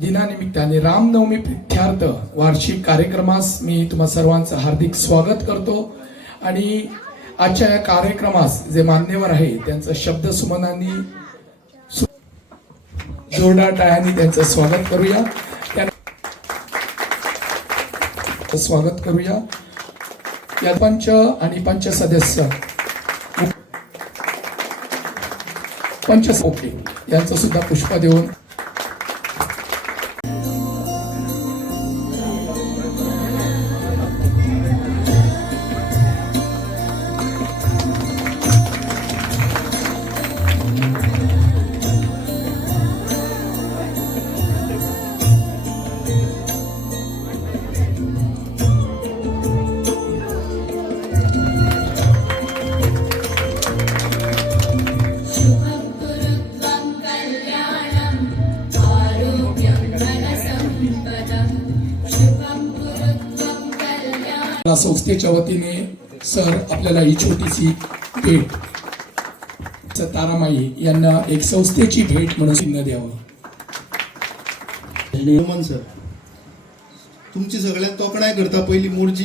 दिनानिमित्ताने रामनवमी प्रित्यर्थ वार्षिक कार्यक्रमास मी तुम्हा सर्वांचं हार्दिक स्वागत करतो आणि आजच्या या कार्यक्रमास जे मान्यवर आहे त्यांचं शब्द सुमनांनी जोरदार टाळ्यांनी त्यांचं स्वागत करूया. स्वागत करूया. या पंच आणि पंच सदस्य पंच ओके यांचं सुद्धा पुष्प देऊन संस्थेच्या वतीने सर आपल्याला ही छोटीशी भेट तारामाई यांना एक संस्थेची भेट म्हणून चिन्ह द्यावं. नमन सर, तुमची सगळ्यांत तोखणाय करता पहिली मोरजी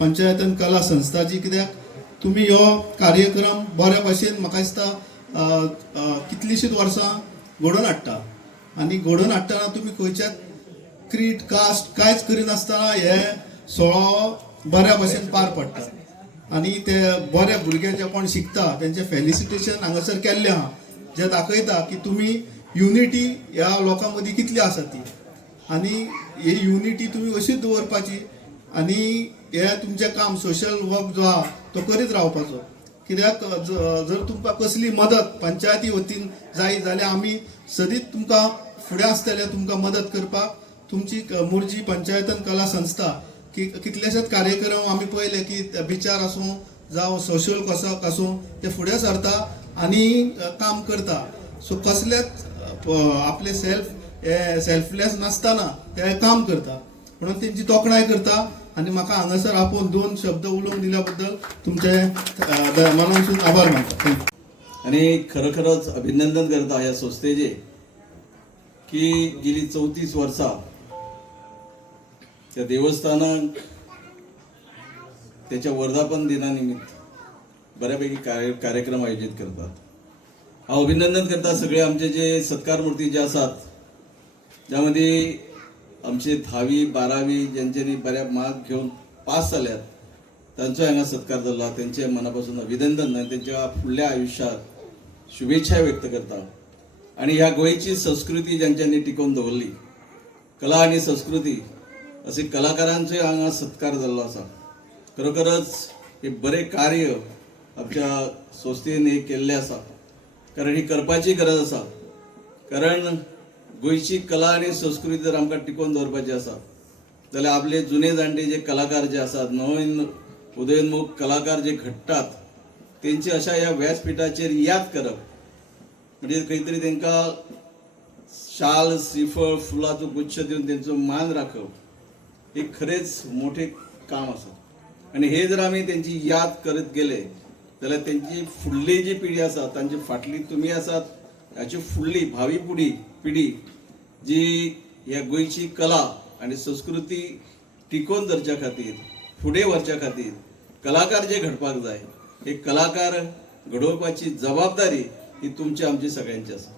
पंचायतन कला संस्था जी, कित्याक तुम्ही हो कार्यक्रम बऱ्या भाशेन म्हाका दिसता कितलीशीच वर्सां घडोवन हाडटा आनी घडोवन हाडटना तुम्ही खंयच्याच क्रीड कास्ट कांयच करिनासतना हे सोहळो बऱ्या भाशेन पार पडटा आनी ते बऱ्या भुरगे जे कोण शिकता तेंचे फेलिसिटेशन हांगासर केल्लें आहा, जे दाखयता की तुमी युनिटी ह्या लोकां मदीं कितली आसा ती आनी ही युनिटी तुमी अशीच दवरपाची आनी हे तुमचें काम सोशल वर्क जो आहा तो करीत रावपाचो. कित्याक जर तुमकां कसली मदत पंचायती वतीन जाय जाल्यार आमी सदींच तुमकां फुडें आसतले तुमकां मदत करपाक. तुमची मोरजी पंचायतन कला संस्था की कितलेशेच कार्यक्रम आमी पळयले की बिचार आसूं जावं सोशल कसक आसूं ते फुडें सरता आनी काम करता. सो कसलेच आपले सेल्फलेस नासतना ते काम करता म्हणून तेंची तोखणाय करता आनी म्हाका हांगासर आपोवन 2 शब्द उलोवंक दिल्या बद्दल तुमचे मनासून आभार मानता. आणि खरोखरच अभिनंदन करता ह्या संस्थेचे की गेली 34 वर्सां त्या देवस्थानाक त्याच्या वर्धापन दिनानिमित्त बऱ्यापैकी कार्यक्रम आयोजित करतात. हांव अभिनंदन करता सगळे आमचे जे सत्कार मूर्ती जे आसात, ज्यामध्ये आमचे 10वी 12वी ज्यांच्यानी बऱ्या मार्क घेऊन पास जाल्यात तांचो हांगा सत्कार जाल्लो. त्यांचे मनापासून अभिनंदन आनी त्यांच्या फुडल्या आयुष्यात शुभेच्छा व्यक्त करता. आणि ह्या गोंयची संस्कृती ज्यांच्यांनी टिकोवन दवरली, कला आणि संस्कृती असे कलाकारांचे हांगा सत्कार जाल्लो आसा. खरोखरच हे बरे कार्य आमच्या संस्थेन हे केल्ले आसा, कारण ही करपाची गरज आसा. कारण गोंयची कला आणि संस्कृती जर आमकां टिकोवन दवरपाची आसा जाल्यार आपले जुने जाणटे जे कलाकार जे आसात, नवीन उदयोन्मुख कलाकार जे घडटात तेंची अशा ह्या व्यासपीठाचेर याद करप, म्हणजे खंय तरी तांकां शाल श्रीफळ फुलांचो गुच्छ दिवन तेंचो मान राखप हे खरेच मोठे काम आसा. आणि हे जर आमी तेंची याद करत गेले जाल्यार तेंची फुडली जी पिढी आसा, तांची फाटली तुमी आसात, हाची फुडली भावी पिढी जी ह्या गोंयची कला आणि संस्कृती टिकोवन धरच्या खातीर, फुडें व्हरच्या खातीर कलाकार जे घडपाक जाय, हे कलाकार घडोवपाची जबाबदारी ही तुमची आमची सगळ्यांची आसा.